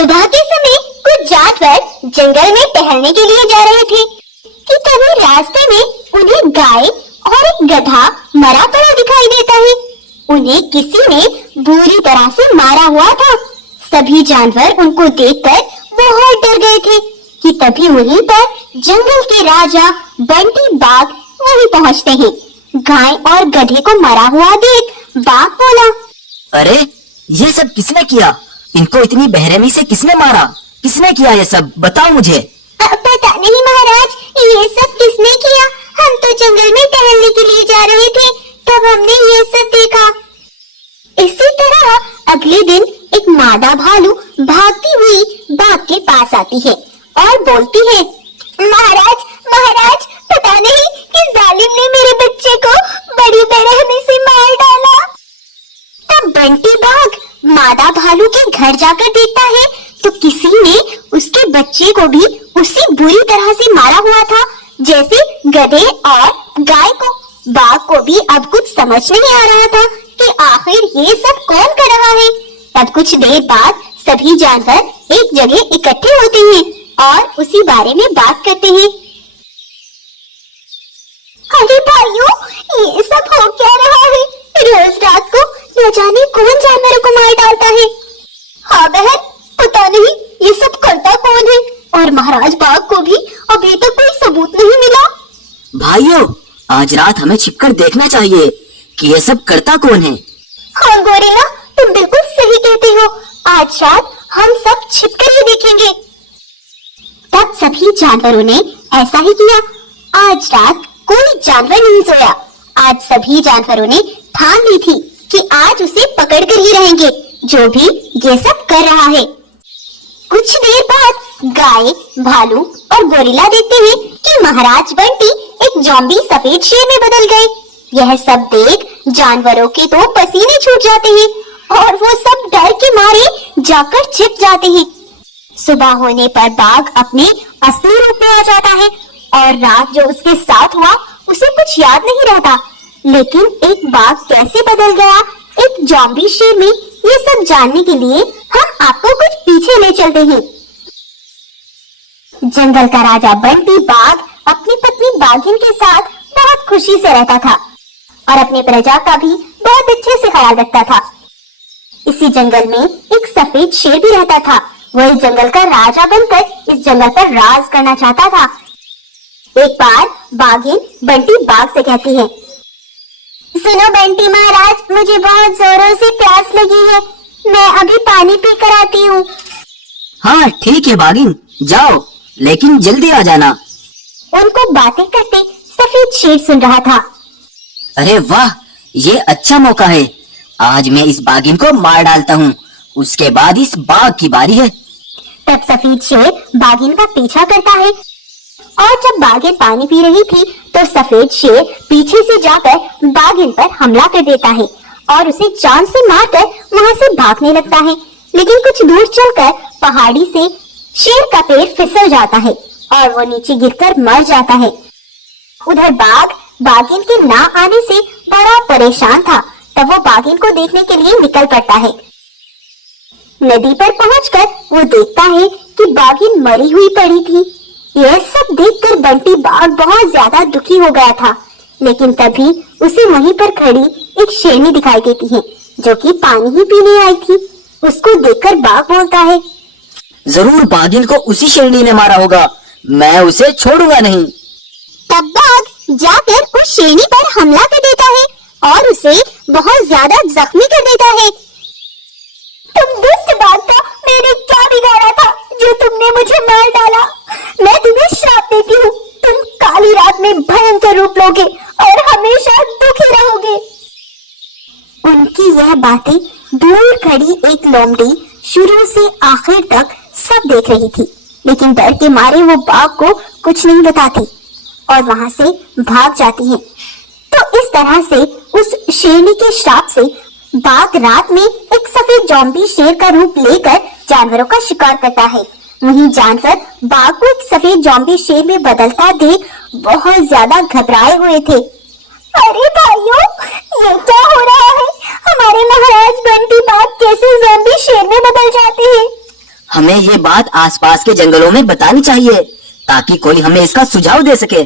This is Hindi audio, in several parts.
सुबह के समय कुछ जानवर जंगल में टहलने के लिए जा रहे थे कि तभी रास्ते में उन्हें गाय और एक गधा मरा पड़ा दिखाई देता है। उन्हें किसी ने बुरी तरह से मारा हुआ था। सभी जानवर उनको देखकर बहुत डर गए थे कि तभी वहीं पर जंगल के राजा बंटी बाघ वहीं पहुंचते हैं। गाय और गधे को मरा हुआ देख बाघ बोला, अरे ये सब किसने किया? इनको इतनी बेरहमी से किसने मारा? किसने किया ये सब? बताओ मुझे। पता नहीं महाराज, ये सब किसने किया? हम तो जंगल में टहलने के लिए जा रहे थे, तब हमने ये सब देखा। इसी तरह अगले दिन एक मादा भालू भागती हुई बाघ के पास आती है और बोलती है, महाराज महाराज, पता नहीं किस जालिम ने मेरे बच्चे को बड़ी बेरहमी से मार डाला। तब बंटी बाघ मादा भालू के घर जाकर देखता है तो किसी ने उसके बच्चे को भी उसी बुरी तरह से मारा हुआ था जैसे गधे और गाय को। बाघ को भी अब कुछ समझ नहीं आ रहा था कि आखिर ये सब कौन कर रहा है। तब कुछ देर बाद सभी जानवर एक जगह इकट्ठे होते हैं और उसी बारे में बात करते हैं। अरे भाइयों, ये सब हो क्या रहा है? रोज रात को न जाने कौन जानवरों को मार डालता है। हाँ बहन, पता नहीं ये सब करता कौन है, और महाराज बाघ को भी अभी तक कोई सबूत नहीं मिला। भाइयों, आज रात हमें छिपकर देखना चाहिए कि ये सब करता कौन है। हाँ गोरिल्ला, तुम बिल्कुल सही कहते हो। आज रात हम सब छिपकर ही देखेंगे। तब सभी जानवरों ने ऐसा ही किया। आज रात कोई जानवर नहीं सोया। आज सभी जानवरों ने ठान ली थी कि आज उसे पकड़ कर ही रहेंगे, जो भी ये सब कर रहा है। कुछ देर बाद गाय, भालू और गोरिल्ला देखते हैं कि महाराज बंटी एक ज़ॉम्बी सफेद शेर में बदल गए। यह सब देख जानवरों के तो पसीने छूट जाते हैं और वो सब डर के मारे जाकर छिप जाते हैं। सुबह होने पर बाघ अपने असली रूप में आ जाता है और रात जो उसके साथ हुआ उसे कुछ याद नहीं रहता। लेकिन एक बाघ कैसे बदल गया एक ज़ॉम्बी शेर में, ये सब जानने के लिए हम आपको कुछ पीछे ले चलते हैं। जंगल का राजा बंटी बाघ अपनी पत्नी बाघिन के साथ बहुत खुशी से रहता था और अपनी प्रजा का भी बहुत अच्छे से ख्याल रखता था। इसी जंगल में एक सफेद शेर भी रहता था। वह इस जंगल का राजा बनकर इस जंगल पर राज करना चाहता था। एक बार बाघिन बंटी बाघ से कहती है, सुनो बंटी महाराज, मुझे बहुत जोरों से प्यास लगी है, मैं अभी पानी पी कर आती हूँ। हाँ ठीक है बाघिन, जाओ, लेकिन जल्दी आ जाना। उनको बातें करते सफेद शेर सुन रहा था। अरे वाह, ये अच्छा मौका है। आज मैं इस बाघिन को मार डालता हूँ, उसके बाद इस बाघ की बारी है। तब सफेद शेर बाघिन का पीछा करता है और जब बाघिन पानी पी रही थी तो सफेद शेर पीछे से जाकर बाघिन पर हमला कर देता है और उसे जान से मारकर वहां से भागने लगता है। लेकिन कुछ दूर चलकर पहाड़ी से शेर का पैर फिसल जाता है और वो नीचे गिरकर मर जाता है। उधर बाघ बाघिन के ना आने से बड़ा परेशान था। तब वो बाघिन को देखने के लिए निकल पड़ता है। नदी पर पहुंचकर वो देखता है कि बाघिन मरी हुई पड़ी थी। यह सब देखकर बंटी बाघ बहुत ज्यादा दुखी हो गया था। लेकिन तभी उसे वहीं पर खड़ी एक शेरनी दिखाई देती है जो कि पानी ही पीने आई थी। उसको देखकर बाघ बोलता है, जरूर बाघिन को उसी शेरनी ने मारा होगा, मैं उसे छोड़ूंगा नहीं। तब बाघ जाकर उस शेरनी पर हमला कर देता है और उसे बहुत ज्यादा जख्मी कर देता है। तुम दुष्ट बाघ था, मैंने क्या बिगाड़ा था जो तुमने मुझे मार डाला? मैं तुम्हें श्राप देती हूँ, तुम काली रात में भयंकर रूप लोगे और हमेशा दुखी रहोगे। उनकी यह बातें दूर खड़ी एक लोमड़ी शुरू से आखिर तक सब देख रही थी, लेकिन डर के मारे वो बाघ को कुछ नहीं बताती और वहां से भाग जाती है। तो इस तरह से उस शेरनी के श्राप से बाघ रात में एक सफेद ज़ॉम्बी शेर का रूप लेकर जानवरों का शिकार करता है। वहीं जानवर बाघ को एक सफेद ज़ॉम्बी शेर में बदलता देख बहुत ज्यादा घबराए हुए थे। अरे भाइयों, ये क्या हो रहा है? हमारे महाराज बंटी बाघ कैसे ज़ॉम्बी शेर में बदल जाते हैं? हमें ये बात आसपास के जंगलों में बतानी चाहिए ताकि कोई हमें इसका सुझाव दे सके।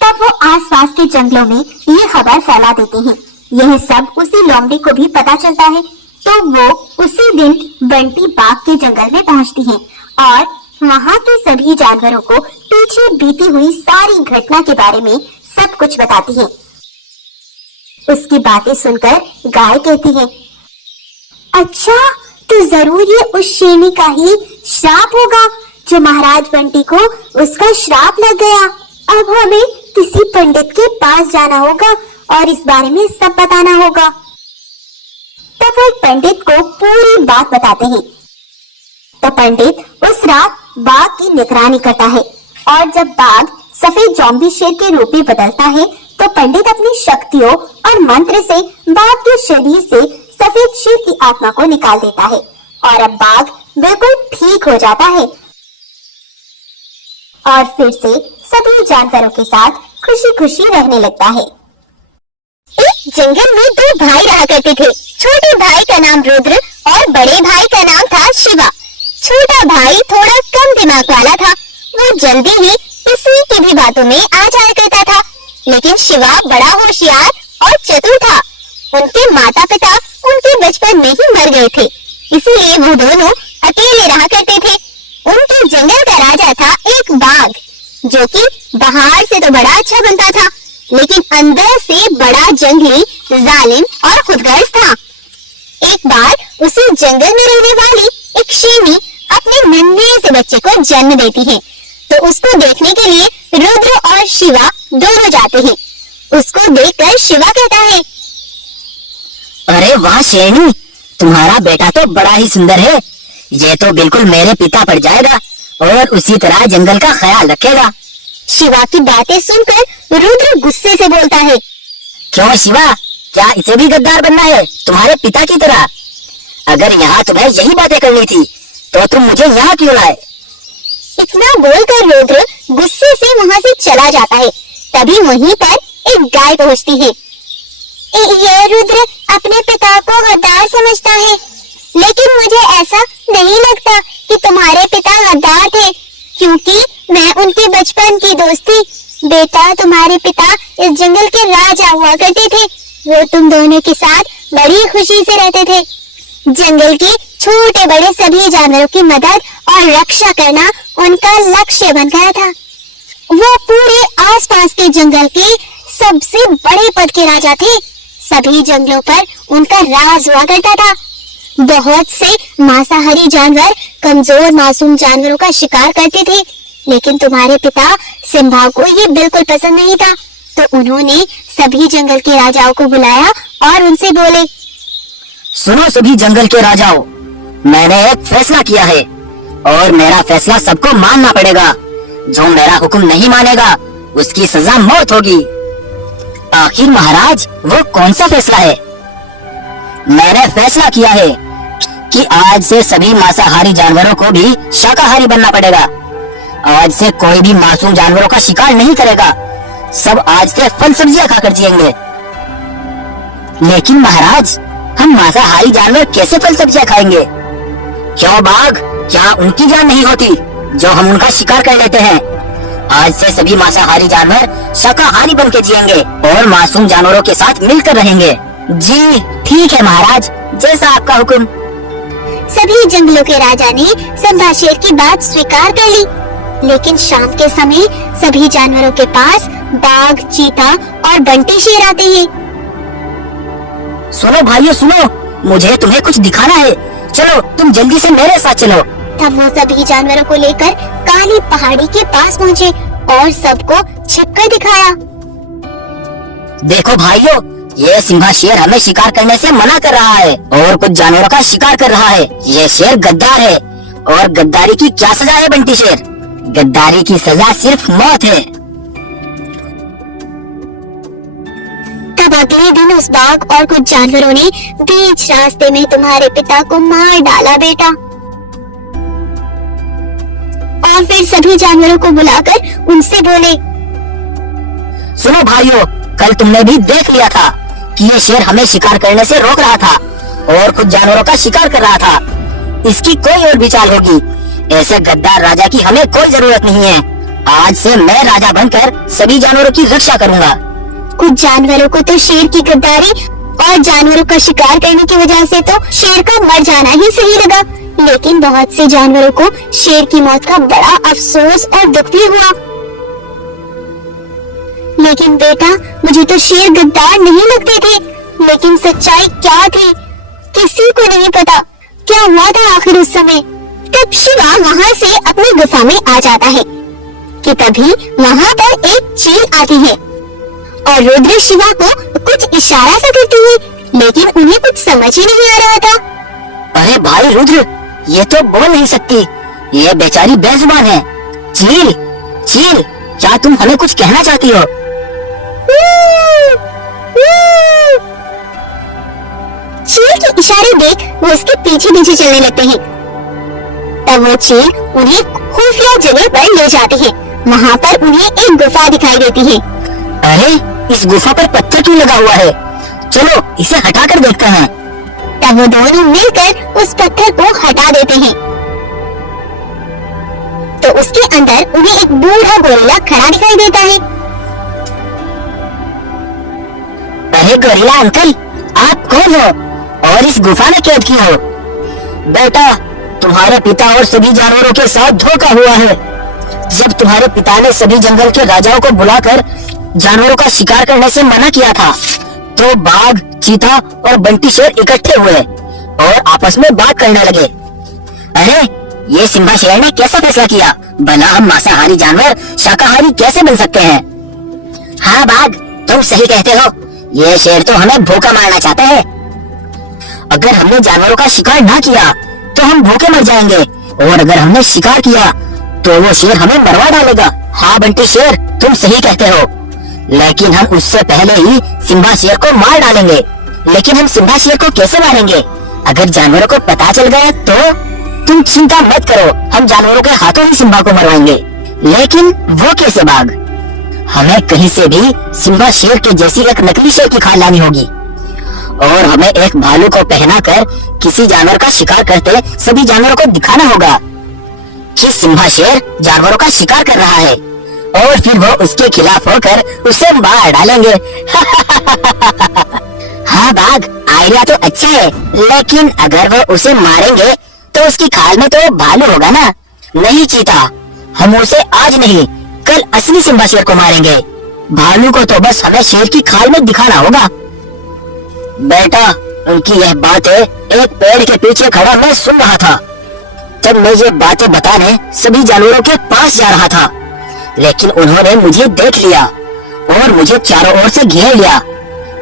तब वो आसपास के जंगलों में ये खबर फैला देते हैं। यह सब उसी लोमड़ी को भी पता चलता है, तो वो उसी दिन बंटी बाग के जंगल में पहुंचती है और वहाँ के सभी जानवरों को पीछे बीती हुई सारी घटना के बारे में सब कुछ बताती है। उसकी बातें सुनकर गाय कहती है, अच्छा तो जरूर ये उस शेरनी का ही श्राप होगा जो महाराज बंटी को उसका श्राप लग गया। अब हमें किसी पंडित के पास जाना होगा और इस बारे में सब बताना होगा। तब वो एक पंडित को पूरी बात बताते हैं। तो पंडित उस रात बाघ की निगरानी करता है और जब बाघ सफेद जॉम्बी शेर के रूप में बदलता है तो पंडित अपनी शक्तियों और मंत्र से बाघ के शरीर से सफेद शेर की आत्मा को निकाल देता है और अब बाघ बिल्कुल ठीक हो जाता है और फिर से सभी जानवरों के साथ खुशी खुशी रहने लगता है। एक जंगल में दो भाई रहा करते थे। छोटे भाई का नाम रुद्र और बड़े भाई का नाम था शिवा। छोटा भाई थोड़ा कम दिमाग वाला था। वो जल्दी ही किसी की भी बातों में आ जाया करता था, लेकिन शिवा बड़ा होशियार और चतुर था। उनके माता पिता उनके बचपन में ही मर गए थे, इसीलिए वो दोनों अकेले रहा करते थे। उनके जंगल का राजा था एक बाघ, जो कि बाहर से तो बड़ा अच्छा बनता था, लेकिन अंदर से बड़ा जंगली, जालिम और खुदगर्ज था। एक बार उसी जंगल में रहने वाली एक शेरनी अपने नन्हे से बच्चे को जन्म देती है, तो उसको देखने के लिए रुद्र और शिवा दोनों जाते हैं। उसको देखकर शिवा कहता है, अरे वाह शेरनी, तुम्हारा बेटा तो बड़ा ही सुंदर है। ये तो बिल्कुल मेरे पिता पर जाएगा और उसी तरह जंगल का ख्याल रखेगा। शिवा की बातें सुनकर रुद्र गुस्से से बोलता है, क्यों शिवा, क्या इसे भी गद्दार बनना है तुम्हारे पिता की तरह? अगर यहाँ तुम्हें यही बातें करनी थी तो तुम मुझे यहाँ क्यों लाए? इतना बोलकर रुद्र गुस्से से वहाँ से चला जाता है। तभी वहीं पर एक गाय पहुँचती है। ये रुद्र अपने पिता को गद्दार समझता है, लेकिन मुझे ऐसा नहीं लगता कि तुम्हारे पिता गद्दार थे, क्योंकि मैं उनके बचपन की दोस्त थी। बेटा, तुम्हारे पिता इस जंगल के राजा हुआ करते थे। वो तुम दोनों के साथ बड़ी खुशी से रहते थे। जंगल के छोटे बड़े सभी जानवरों की मदद और रक्षा करना उनका लक्ष्य बन गया था। वो पूरे आसपास के जंगल के सबसे बड़े पद के राजा थे। सभी जंगलों पर उनका राज हुआ करता था। बहुत से मांसाहारी जानवर कमजोर मासूम जानवरों का शिकार करते थे, लेकिन तुम्हारे पिता सिम्बा को ये बिल्कुल पसंद नहीं था। तो उन्होंने सभी जंगल के राजाओं को बुलाया और उनसे बोले, सुनो सभी जंगल के राजाओं, मैंने एक फैसला किया है और मेरा फैसला सबको मानना पड़ेगा। जो मेरा हुक्म नहीं मानेगा उसकी सजा मौत होगी। आखिर महाराज, वो कौन सा फैसला है? मैंने फैसला किया है कि आज से सभी मांसाहारी जानवरों को भी शाकाहारी बनना पड़ेगा। आज से कोई भी मासूम जानवरों का शिकार नहीं करेगा। सब आज से फल सब्जियां खाकर जिएंगे। लेकिन महाराज, हम मांसाहारी जानवर कैसे फल सब्जियां खाएंगे? क्यों बाघ, क्या उनकी जान नहीं होती जो हम उनका शिकार कर लेते हैं? आज से सभी मांसाहारी जानवर शाकाहारी बन के जिएंगे और मासूम जानवरों के साथ मिलकर रहेंगे। जी ठीक है महाराज, जैसा आपका हुक्म। सभी जंगलों के राजा ने सिम्बा शेर की बात स्वीकार कर ली, लेकिन शाम के समय सभी जानवरों के पास बाघ, चीता और बंटी शेर आते हैं। सुनो भाइयों सुनो, मुझे तुम्हें कुछ दिखाना है। चलो तुम जल्दी से मेरे साथ चलो। तब वो सभी जानवरों को लेकर काली पहाड़ी के पास पहुँचे और सबको छिपकर दिखाया। देखो भाइयों, ये सिम्बा शेर हमें शिकार करने से मना कर रहा है और कुछ जानवरों का शिकार कर रहा है। ये शेर गद्दार है और गद्दारी की क्या सजा है बंटी शेर? गद्दारी की सजा सिर्फ मौत है। तब अगले दिन उस बाघ और कुछ जानवरों ने बीच रास्ते में तुम्हारे पिता को मार डाला बेटा। और फिर सभी जानवरों को बुलाकर उनसे बोले, सुनो भाइयों, कल तुमने भी देख लिया था कि ये शेर हमें शिकार करने से रोक रहा था और कुछ जानवरों का शिकार कर रहा था। इसकी कोई और भी चाल होगी। ऐसे गद्दार राजा की हमें कोई जरूरत नहीं है। आज से मैं राजा बनकर सभी जानवरों की रक्षा करूंगा। कुछ जानवरों को तो शेर की गद्दारी और जानवरों का शिकार करने की वजह से तो शेर का मर जाना ही सही लगा, लेकिन बहुत से जानवरों को शेर की मौत का बड़ा अफसोस और दुख भी हुआ। लेकिन बेटा, मुझे तो शेर गद्दार नहीं लगते थे, लेकिन सच्चाई क्या थी किसी को नहीं पता। क्या हुआ था आखिर उस समय? तब शिवा वहाँ से अपनी गुफा में आ जाता है कि तभी वहाँ पर एक चील आती है और रुद्र शिवा को कुछ इशारा सा करती है, लेकिन उन्हें कुछ समझ ही नहीं आ रहा था। अरे भाई रुद्र, ये तो बोल नहीं सकती, ये बेचारी बेजुबान है। चील, चील, क्या तुम हमें कुछ कहना चाहती हो? चील के इशारे देख वो उसके पीछे पीछे चलने लगते हैं। तब वो चील उन्हें खुफिया जगह पर ले जाती है। वहाँ पर उन्हें एक गुफा दिखाई देती है। अरे इस गुफा पर पत्थर क्यों लगा हुआ है? चलो इसे हटा कर देखते हैं। तब वो दोनों मिलकर उस पत्थर को हटा देते हैं तो उसके अंदर उन्हें एक बूढ़ा गोरिल्ला खड़ा दिखाई देता है। अरे गोरिल्ला अंकल, आप कौन हो और इस गुफा में कैद क्यों हो? बेटा, तुम्हारे पिता और सभी जानवरों के साथ धोखा हुआ है। जब तुम्हारे पिता ने सभी जंगल के राजाओं को बुलाकर जानवरों का शिकार करने से मना किया था, तो बाघ, चीता और बंटी शेर इकट्ठे हुए और आपस में बात करने लगे। अरे ये सिम्बा शेर ने कैसा फैसला किया? भला हम मांसाहारी जानवर शाकाहारी कैसे बन सकते हैं? हाँ बाघ, तुम सही कहते हो। ये शेर तो हमें भूखा मारना चाहते हैं। अगर हमने जानवरों का शिकार ना किया तो हम भूखे मर जाएंगे, और अगर हमने शिकार किया तो वो शेर हमें मरवा डालेगा। हाँ बंटी शेर, तुम सही कहते हो, लेकिन हम उससे पहले ही सिम्बा शेर को मार डालेंगे। लेकिन हम सिम्बा शेर को कैसे मारेंगे? अगर जानवरों को पता चल गया तो? तुम चिंता मत करो, हम जानवरों के हाथों ही सिम्बा को मरवाएंगे। लेकिन वो कैसे बाघ? हमें कहीं से भी सिम्बा शेर के जैसी एक नकली शेर की खाल लानी होगी, और हमें एक भालू को पहनाकर किसी जानवर का शिकार करते सभी जानवरों को दिखाना होगा कि सिम्बा शेर जानवरों का शिकार कर रहा है, और फिर वो उसके खिलाफ होकर उसे मार डालेंगे। हाँ बाघ, आइडिया तो अच्छा है, लेकिन अगर वो उसे मारेंगे तो उसकी खाल में तो भालू होगा ना? नहीं चीता, हम उसे आज नहीं कल असली सिम्बा शेर को मारेंगे। भालू को तो बस हमें शेर की खाल में दिखाना होगा। बेटा, उनकी यह बातें एक पेड़ के पीछे खड़ा मैं सुन रहा था। तब मैं ये बातें बताने सभी जानवरों के पास जा रहा था, लेकिन उन्होंने मुझे देख लिया और मुझे चारों ओर से घेर लिया,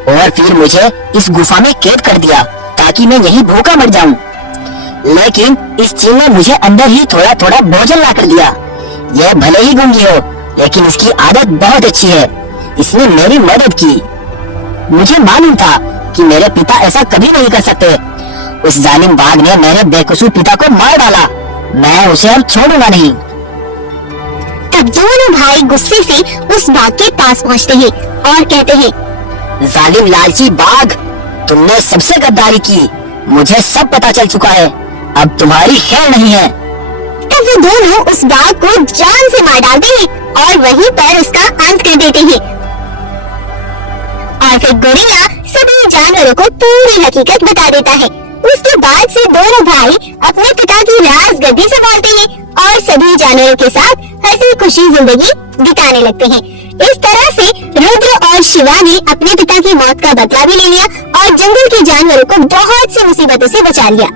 और फिर मुझे इस गुफा में कैद कर दिया ताकि मैं यहीं भूखा मर जाऊं। लेकिन इस चील ने मुझे अंदर ही थोड़ा थोड़ा भोजन ला कर दिया। यह भले ही गूंगी हो, लेकिन इसकी आदत बहुत अच्छी है। इसने मेरी मदद की। मुझे मालूम था कि मेरे पिता ऐसा कभी नहीं कर सकते। उस जालिम बाघ ने मेरे बेकसूर पिता को मार डाला। मैं उसे अब छोड़ूंगा नहीं। तब दोनों भाई गुस्से से उस बाघ के पास पहुंचते हैं और कहते हैं, जालिम लालची बाघ, तुमने सबसे गद्दारी की। मुझे सब पता चल चुका है, अब तुम्हारी खैर नहीं है। तब वो दोनों उस बाघ को जान से मार डालते हैं और वहीं पर उसका अंत कर देते हैं। और फिर गोरिल्ला सभी जानवरों को पूरी हकीकत बता देता है। उसके बाद से दोनों भाई अपने पिता की राजगद्दी संभालते हैं और सभी जानवरों के साथ हंसी खुशी जिंदगी बिताने लगते हैं। इस तरह से रुद्र और शिवा ने अपने पिता की मौत का बदला भी ले लिया और जंगल के जानवरों को बहुत सी मुसीबतों से बचा लिया।